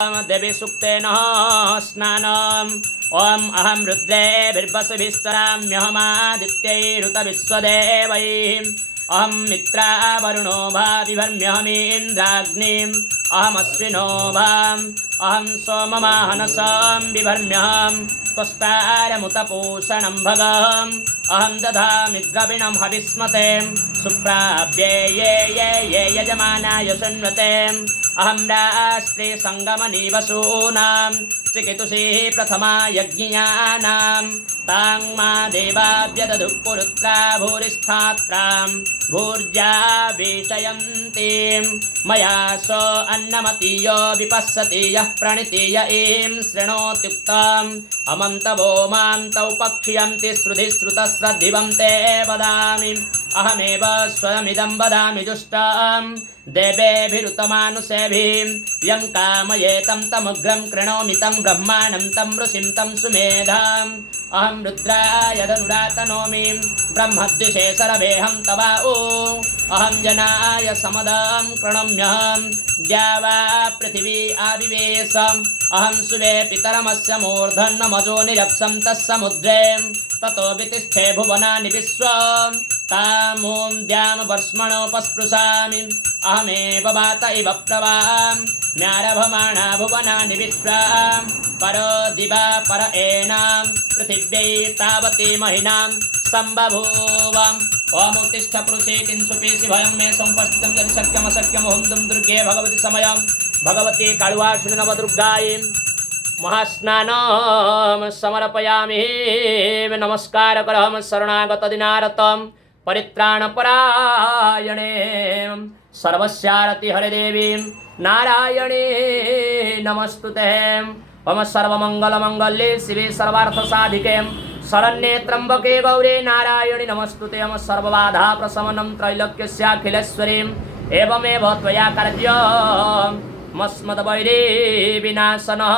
देवी सुक्तेन स्नानम् ओम अहं रुद्रेभिर्वसुभिश्चराम्यहमादित्यैरुतविश्वदेवैः अहं मित्रा वरुणो भा बिभर्म्यहमीन्द्राग्निम् अहमश्विनो भा अहं सोममाहनसां बिभर्म्यहं त्वष्टारमुतपूषणं भगम् अहं दधामि द्रविणं हविस्मते सुप्राप्ये ये ये ये यजमानाय शृण्वते अहं राष्ट्रे संगमनी वसूनां चिकितुषी प्रथमा यज्ञियानां तां मा देवाभ्यदधुः पुरुत्रा भूरिस्थात्रां भूर्जा वेशयन्तीं मया सो अन्नमतीयो विपश्यति यः प्रणिति य एं शृणोत्युक्तम् अमन्तवो मां तौ पक्ष्यन्ति श्रुधि श्रुतश्रद्धिवं ते वदामि अहमेव स्वयमिदं वदामि जुष्टम् देवेभिरुतमानुषेभिः यं कामयेतं तमुग्रं कृणोमि तं ब्रह्माणं तं ऋषिं तं सुमेधाम् अहं रुद्राय धनुरातनोमि ब्रह्मद्विषे शरवेऽहं तवाऊ अहं जनाय समदं कृणोम्यहं द्यावा पृथिवी आविवेशम् अहं सुवे पितरमस्य मूर्धन्यमजो निरक्षं तस्समुद्रे ततो वितिष्ठे भुवनानि विश्वम् तामों द्याम वर्ष्मणोपस्पृशामि अहमेव वात इव प्रवां म्यारभमाणा भुवनानि विश्वां परो दिवा पर एनां पृथिव्यै तावती महिनां सम्बभूवम् ओम उत्तिष्ठ पुरुषेतिं सुपेशि भयं मे समुपस्थितं यदि शक्यमशक्यं हुन्दुं दुर्गे भगवति समयं भगवती काळुवासिनि नवदुर्गायै महास्नानं समर्पयामि नमस्कार करहं शरणागत दिनारतं परित्राणपरायणे सर्वस्यारति हरिदेवी नारायणे नमस्तुते ओम सर्वमंगलमंगल्ये शिवे सर्वार्थसाधिके शरण्ये त्र्यंबके गौरी नारायणि नमस्तुते ओम सर्वबाधाप्रशमनं त्रैलोक्यस्याखिलेश्वरीं एवमेव त्वया कार्यम् मस्मद्वैरी विनाशनः।